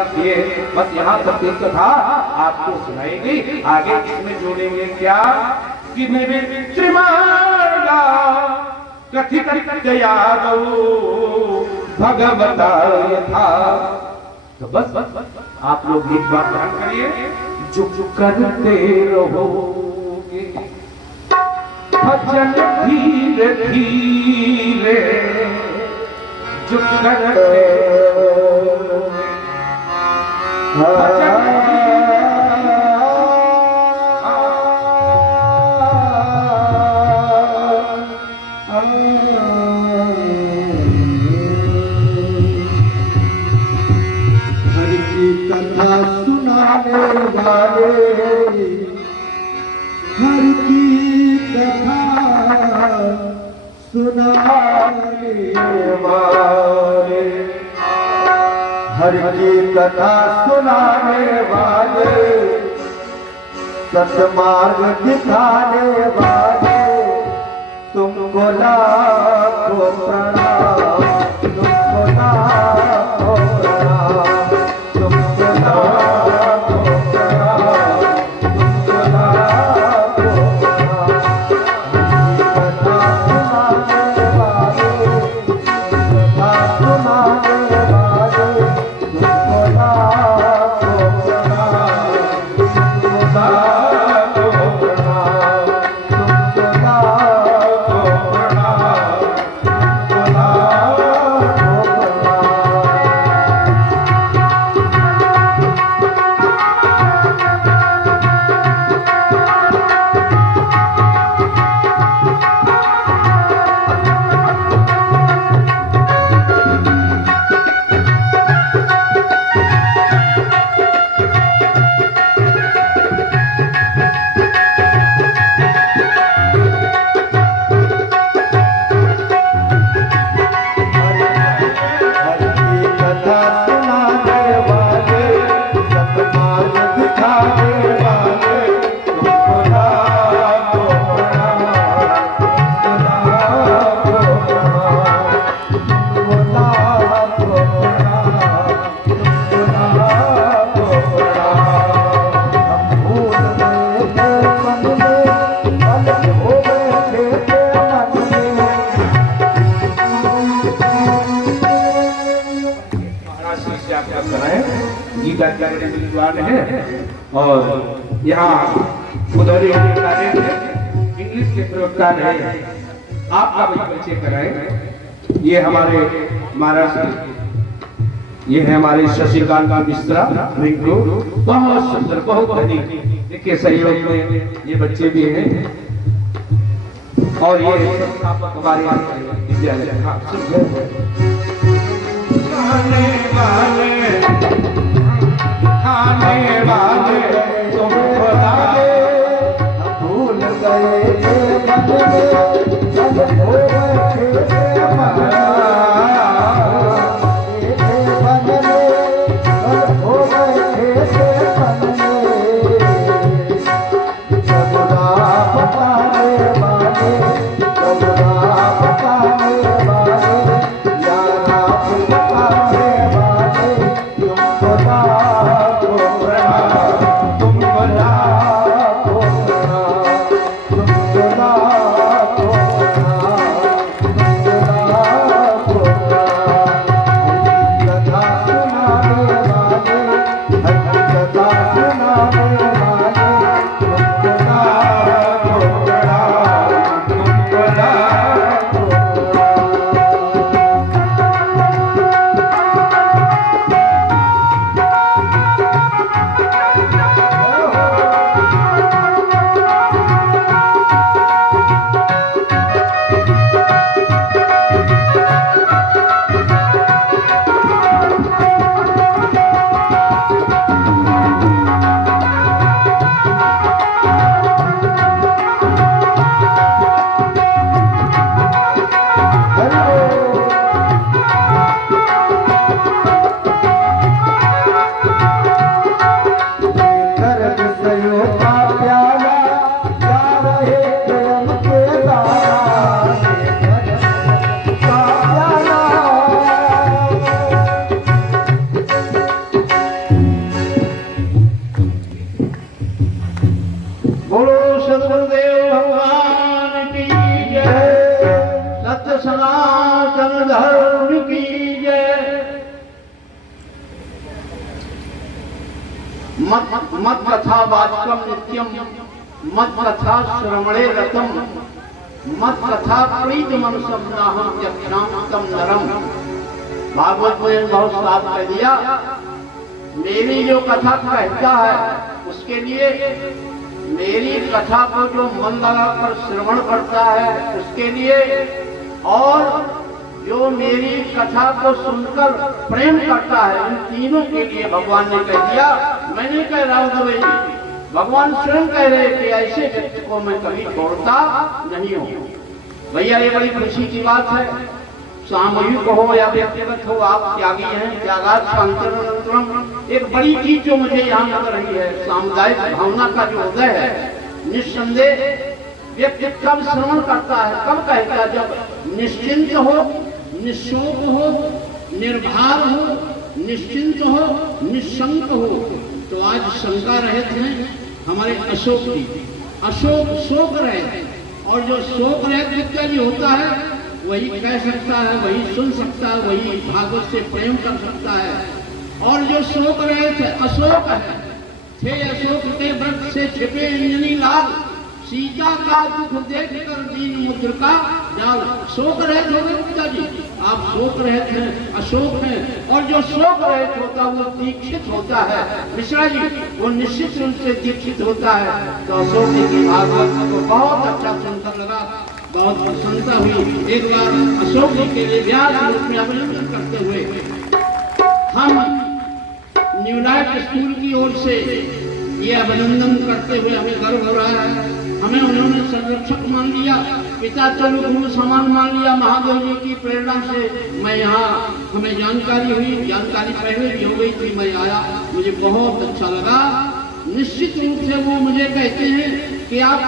करती है। बस यहाँ तक एक कथा आपको सुनाएगी। आगे इसमें जोड़ेंगे क्या कि कथित यादव भगवता था। तो बस आप लोग एक बात ध्यान करिए, जो करते रहोगे भजन धीरे धीरे, जो करते भजन कथा सुनाने वाले, हर की कथा सुनाने वाले, हर की कथा सुनाने वाले, सतमार्ग दिखाने वाले, तुमको लाखों प्रणाम, तुमको लाखों प्रणाम, तुमको लाखों प्रणाम, तुमको लाखों प्रणाम। कथा सुनाने वाले, कथा सुनाने वाले, तुमको लाखों प्रणाम, तुमको लाखों प्रणाम, तुमको लाखों प्रणाम, तुमको लाखों गीता के विद्वान है और यहाँ उधर इंग्लिश के प्रवक्ता है। आपका बच्चे कराए। ये हमारे महाराष्ट्र, ये है हमारे शशिकांत मिश्रा रिंकू, बहुत सुंदर, बहुत धनी। देखिए सहयोग में ये बच्चे भी हैं और ये संस्थापक हमारे विद्यालय। खाने वाले तुम खुदा भूल गए मन हो प्रणाम। मत मत कथा वाचकम नित्यम मत कथा श्रवणे रतम मत कथा प्रीत मनसम नाहम यक्षांतम नरम। भागवत में बहुत साफ कह दिया, मेरी जो कथा कहता है उसके लिए, मेरी कथा को जो मन लगाकर श्रवण करता है उसके लिए, और जो मेरी कथा को सुनकर प्रेम करता है, इन तीनों के लिए भगवान ने कह दिया। मैं नहीं कह रहा हूं भाई, भगवान स्वयं कह रहे कि ऐसे व्यक्ति को मैं कभी छोड़ता नहीं हूं। भैया ये बड़ी खुशी की बात है, सामूहिक हो या व्यक्तिगत हो, आप त्यागी हैं, त्यागात शांतिरनंतरम। एक बड़ी चीज जो मुझे यहाँ लग रही है, सामुदायिक भावना का जो उदय है, निस्संदेह व्यक्ति कब श्रवण करता है, कब कहता है, जब निश्चिंत हो, निशोक हो, निर्भर हो, निश्चिंत हो, निशंक हो। तो आज शंका रहित हैं हमारे अशोक की, अशोक शोक रहित, और जो शोक रहित व्यक्ति होता है वही कह सकता है, वही सुन सकता है, वही भागवत से प्रेम कर सकता है। और जो शोक रहित है, अशोक है, थे अशोक के वृक्ष से छिपे अंजनी लाल, सीता का दुख देख कर दीन मुद्र का जाल। शोक रहित हो गए पिताजी, आप शोक रहित हैं, अशोक हैं। और जो शोक रहित होता है वो दीक्षित होता है मिश्रा जी, वो निश्चित रूप से दीक्षित होता है। तो अशोक की भागवत को बहुत अच्छा सुनकर लगा, बहुत प्रसन्नता हुई। एक बार अशोक जी के लिए व्यास रूप में अभिनंदन करते हुए, हम न्यूलाइट स्कूल की ओर से ये अभिनंदन करते हुए हमें गर्व हो रहा है। हमें उन्होंने संरक्षक मान लिया, पिता चलो गुरु समान मान लिया। महादेव जी की प्रेरणा से मैं यहाँ, हमें जानकारी हुई, जानकारी पहले भी हो गई थी, मैं आया, मुझे बहुत अच्छा लगा। निश्चित रूप से वो मुझे कहते हैं कि आप,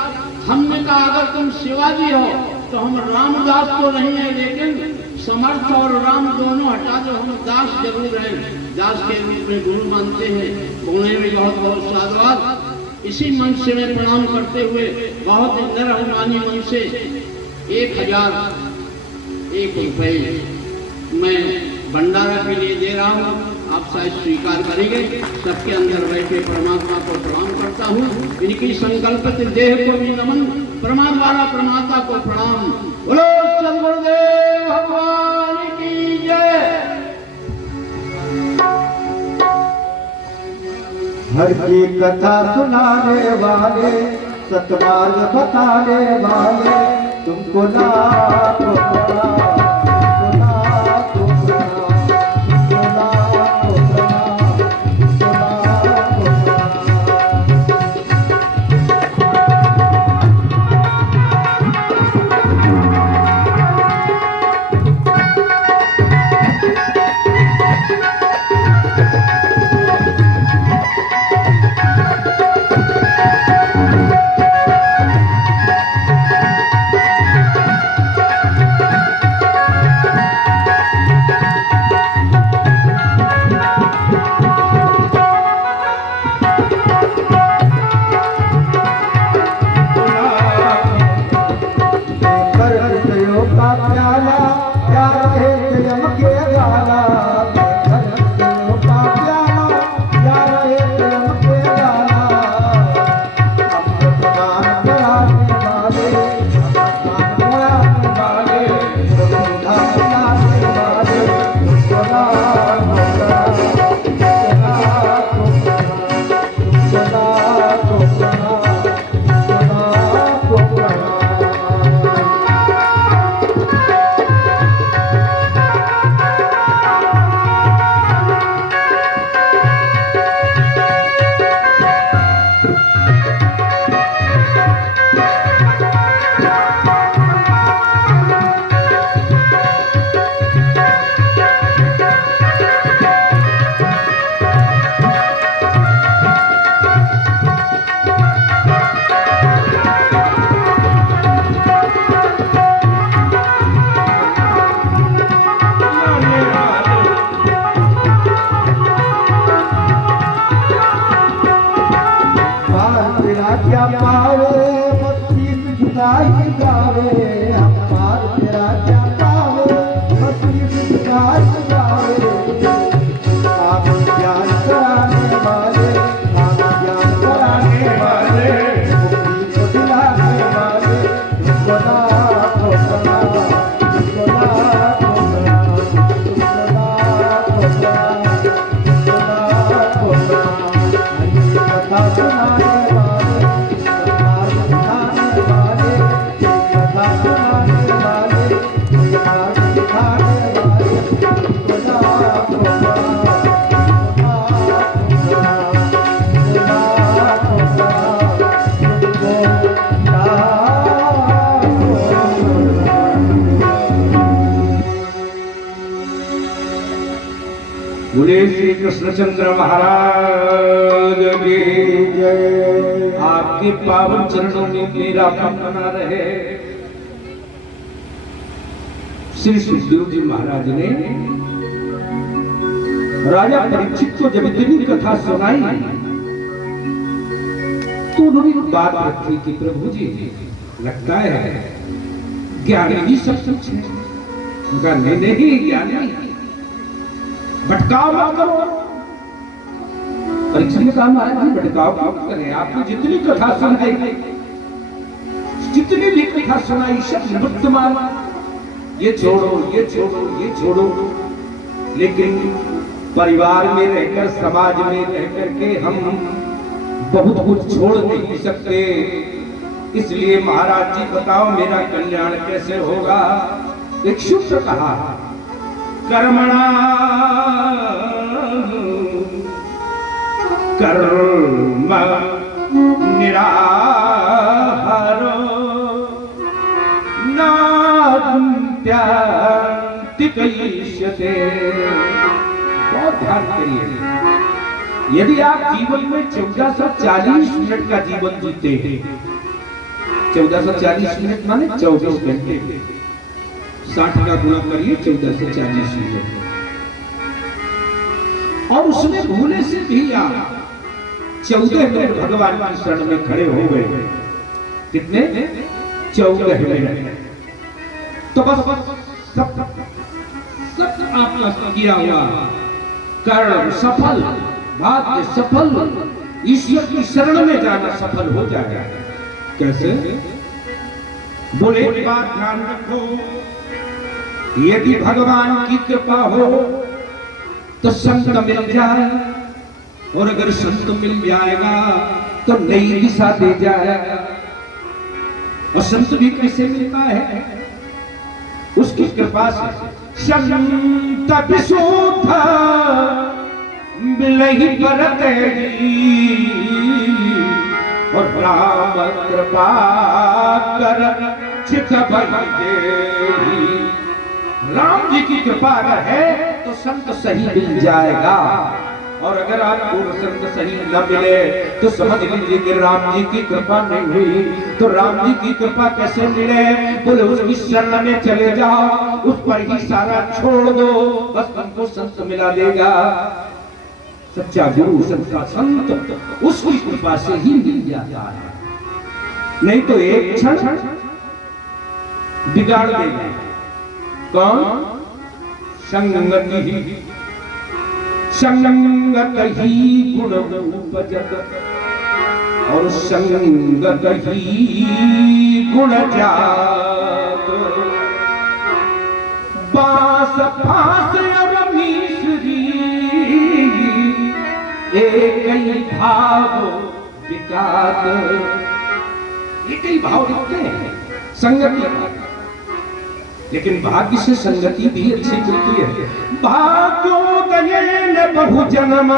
हमने कहा अगर तुम शिवाजी हो तो हम रामदास तो नहीं है, लेकिन समर्थ और राम दोनों हटा दो, हम दास जरूर हैं, दास के रूप में गुरु मानते हैं। पुणे में बहुत बहुत साधुवाद। इसी मन से मैं प्रणाम करते हुए बहुत निरभिमानी मन से 1001 रुपये मैं भंडारा के लिए दे रहा हूँ। आप शायद स्वीकार करेंगे। सबके अंदर बैठे परमात्मा को प्रणाम करता हूँ। इनकी संकल्पित देह को भी नमन, प्रमाद वाला प्रमाता को प्रणाम। बोलो सद्गुरुदेव भगवान की जय। हर की कथा सुनाने वाले, सतमार्ग बताने वाले, तुमको लाखों प्रणाम, तुमको लाखों प्रणाम, तुमको लाखों प्रणाम, तुमको लाखों कृष्णचंद्र महाराज की जय। आपके पावन चरणों में मेरा मन बना रहे। श्री सुखदेव जी महाराज ने राजा परीक्षित को जब इतनी कथा सुनाई तो उन्होंने बात रखी कि प्रभु जी लगता है ज्ञान ही सब कुछ है। उनका नहीं ज्ञान नहीं, भटकाव मत करो। परीक्षित ने कहा महाराज जी भटकाव मत करें, आपने जितनी कथा सुनाई, जितनी भी कथा सुनाई सब वर्तमान, ये छोड़ो ये छोड़ो ये छोड़ो। लेकिन परिवार में रहकर, समाज में रहकर के हम बहुत कुछ छोड़ नहीं सकते। इसलिए महाराज जी बताओ मेरा कल्याण कैसे होगा। एक सूत्र कहा, कर्मणा कर्म निराहारो नान्त्यातिकयिष्यते। बहुत ध्यान करिए, यदि आप जीवन में 1440 मिनट का जीवन जीते हैं, 1440 मिनट माने 24 घंटे, 60 का गुणा करिए 1440 मिनट, और उसमें भूले से भी आप 14 मिनट भगवान की शरण में खड़े हो गए। कितने? 14 मिनट। तो बस सब आपका किया हुआ कर्म सफल, भाग्य सफल, ईश्वर की शरण में जाना सफल हो जाएगा। कैसे? बोले एक बात ध्यान रखो, यदि भगवान की कृपा हो तो संत मिल जाए, और अगर संत मिल जाएगा तो नई दिशा दे जाएगा। और संत भी कैसे मिलता है? उसकी कृपा से। संत विशुद्ध मिलहि परते और राम कृपा कर चित भई। राम जी की कृपा अगर है तो संत सही मिल जाएगा, और अगर आपको संत सही न मिले तो समझ लीजिए कि राम जी की कृपा नहीं हुई। तो राम जी की कृपा कैसे मिले? बोले उसकी शरण में चले जाओ, उस पर ही सारा छोड़ दो, बस तुमको संत मिला देगा। सच्चा गुरु, सच्चा संत उसकी कृपा से ही मिल जाता है, नहीं तो एक क्षण बिगाड़ देगा। कौन? संगति ही, संगत ही गुण उपजत, और संगत ही गुण जात। बास फास और मिश्री एक ही भाव विकात। एक ही भाव रखते हैं संगति, लेकिन भाग्य से संगति भी अच्छी मिलती है। भाग्योदयेन बहु जन्म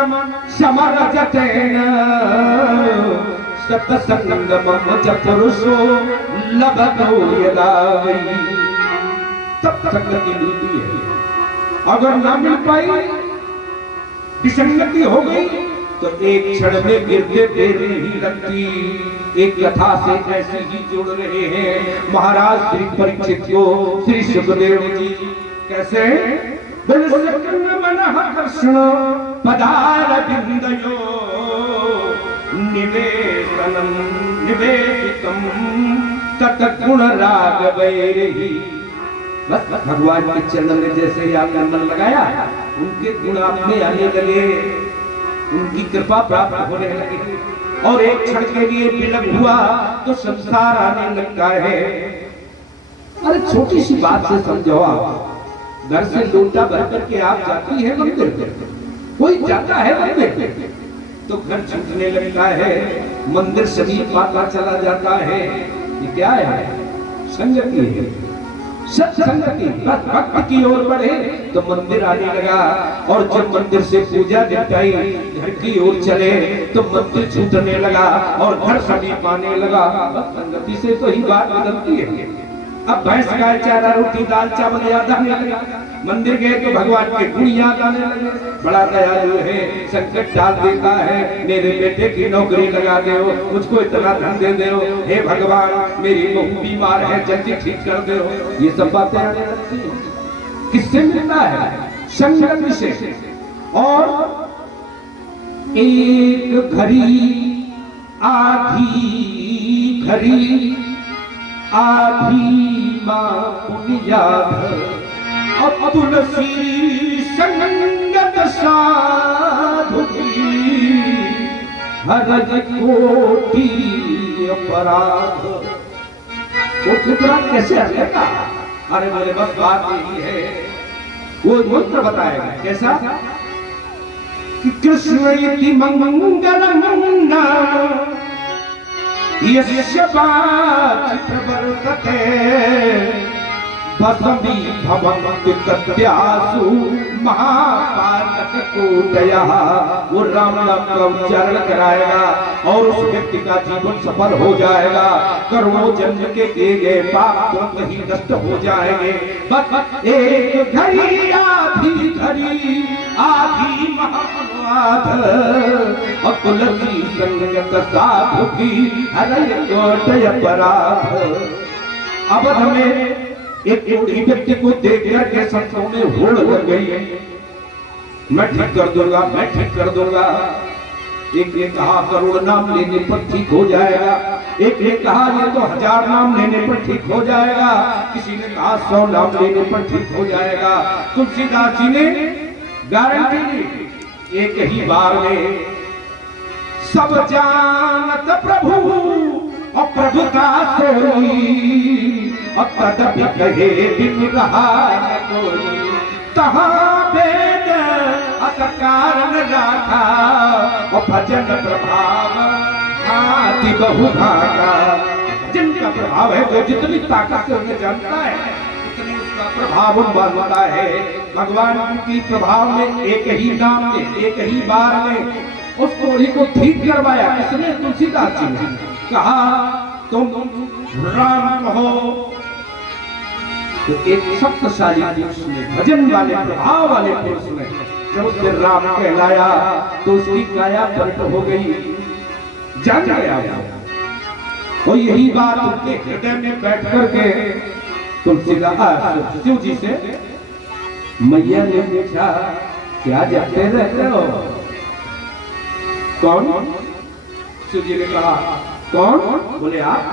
समरजतेन सत्संगमं चतुर्षु लभतो यदा वै। तब संगति मिलती है। अगर ना मिल पाई, विसंगति हो गई, तो एक क्षण में गिरते देर नहीं लगती। एक कथा से ऐसे ही जोड़ रहे हैं महाराज श्री परीक्षित को श्री सुखदेव जी। कैसे? कृष्ण पदारविंदयो निवेदनम निवेदितम तत्गुण राघवैहि। बस भगवान के चरण में जैसे ही आपने मन लगाया, उनके गुण आप में आने लगे, उनकी कृपा प्राप्त होने लगी, और एक क्षण के लिए विलंब हुआ तो संसार आने लगता है। अरे छोटी सी बात से समझो, आप घर से लोटा भर करके आप जाती है मंदिर, कोई जाता है मंदिर तो घर छूटने लगता है, मंदिर समीप आता चला जाता है। ये क्या है? संगति है, सत्संगति। बस भक्त की ओर बढ़े तो मंदिर आने लगा, और जब मंदिर से पूजा निपटाई घर की ओर चले तो मंदिर छूटने लगा और घर समीप आने लगा। बस संगति से तो ही बात बदलती है। अब भैंस गाय चारा रोटी दाल चावल याद आने लगा। मंदिर गए तो भगवान के गुण याद आने लगे। बड़ा दयालु है, संकट डाल देता है, मेरे बेटे की नौकरी लगा दे, मुझको इतना धन दे दे, हे भगवान मेरी बहू बीमार है जल्दी ठीक कर दे। ये सब बातें आने लगती हैं। किससे मिलता है? संगत से। और एक घड़ी आधी घड़ी आधी माँ पुनियाद और तुलसी संगत साधु की हरज कोटि अपराध। कैसे हटेगा? अरे मेरे बस बात यही है, वो मंत्र बताएगा कैसा कि कृष्ण इति मंगलम नाम यस्य वाचित वर्तते भस्मी भवन्ति तत्यासु महापातक कोटयः। वो राम नाम का उच्चारण कराएगा और उस व्यक्ति का जीवन सफल हो जाएगा। करोड़ों जन्म के किए गए पाप तुरंत ही नष्ट हो जाएंगे। बस एक घड़ी आधी घड़ी आधी महापुनाथ और तुलसी संगत साधु की हरज कोटय अपराध। अब हमें एक व्यक्ति को देख करके संतों में होड़ लग गई, मैं ठीक कर दूंगा, मैं ठीक कर दूंगा। एक ने कहा करोड़ नाम लेने पर ठीक हो जाएगा, एक ने कहा ये तो 1000 नाम लेने पर ठीक हो जाएगा, किसी ने कहा 100 नाम लेने पर ठीक हो जाएगा। तुलसीदास जी ने गारंटी दी, एक ही बार में सब जानत प्रभु और प्रभुता सोई और तदपि कहे बिन रहा न कोई। तहाँ वेद अस कारण राखा और भजन प्रभाव हाथी बहु भागा। जिनका प्रभाव है वो जितनी ताकत से उन्हें जानता है उतनी उसका प्रभाव बनता है। भगवान की प्रभाव में एक ही नाम में एक ही बार में उस कोढ़ी को ठीक करवाया। इसलिए तुलसीदास जी ने कहा तुम राम हो। तो एक शक्तिशाली पुरुष ने, भजन वाले प्रभाव वाले पुरुष ने जब उसने राम कहलाया तो उसकी काया पलट हो गई, जान गया। और यही बात उनके हृदय में बैठ करके तुलसीदास शिव जी से मैया ने पूछा क्या जाते रहते हो? कौन? शिव जी ने कहा कौन? बोले आप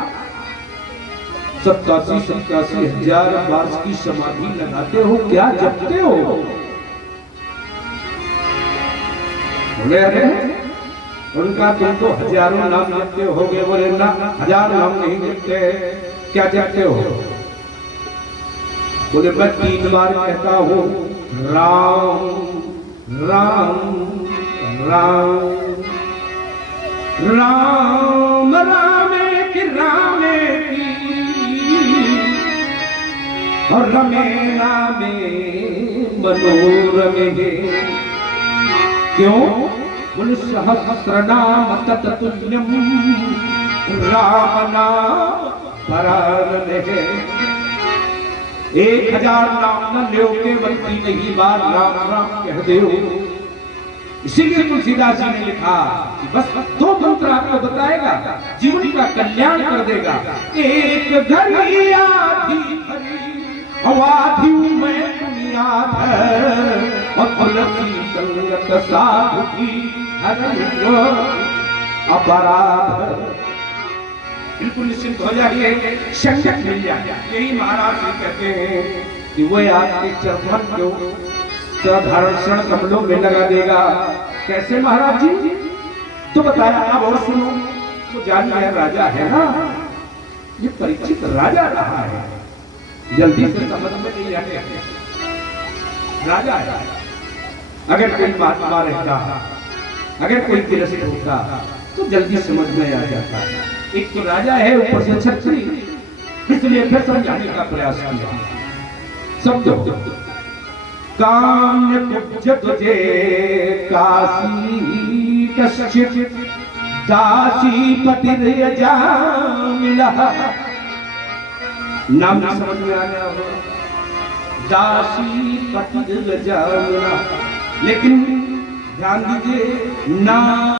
87 हजार वर्ष की समाधि लगाते हो, क्या जपते हो? बोले अरे उनका तुम तो हजारों नाम जपते होगे। बोले ना 1000 नाम नहीं जपते, क्या जपते हो? बोले मैं 3 बार कहता हूँ राम राम राम राम रामे की रामे की और रमे रामे मनोरमे। क्यों? बोले सहस्र नाम तत्तुल्यम राम नाम परारणे। 1000 नाम न लो केवल 3 ही बार राम राम कह दो। इसीलिए तुलसीदास जी ने लिखा कि बस 2 मंत्र आपको बताएगा, जीवन का कल्याण कर देगा। एक घड़ी आधी घड़ी आधी में दुनिया है और तुलसी संगत साधु की हरज अपराध। बिल्कुल निश्चिंत हो जाइए, संगत मिल जाए। यही महाराज जी कहते हैं कि वो आपके चरण को साधारण क्षण कमलों में लगा देगा। कैसे महाराज जी? तो बताया। अब और सुनो, तो जान गया राजा है ना, ये परीक्षित राजा रहा है, जल्दी से समझ में नहीं आया राजा है। अगर कोई महात्मा रहता, अगर कोई गृहस्थ होता तो जल्दी समझ में आ जाता। एक तो राजा है, ऊपर से क्षत्रिय, इसलिए फिर समझाने का प्रयास किया। समझो, काम्य कुब्ज तुझे काशी कश्चित दासी पतिर्यजा मिला। नाम भी समझ में आ गया होगा, दासी पति जामुना। लेकिन ध्यान दीजिए, नाम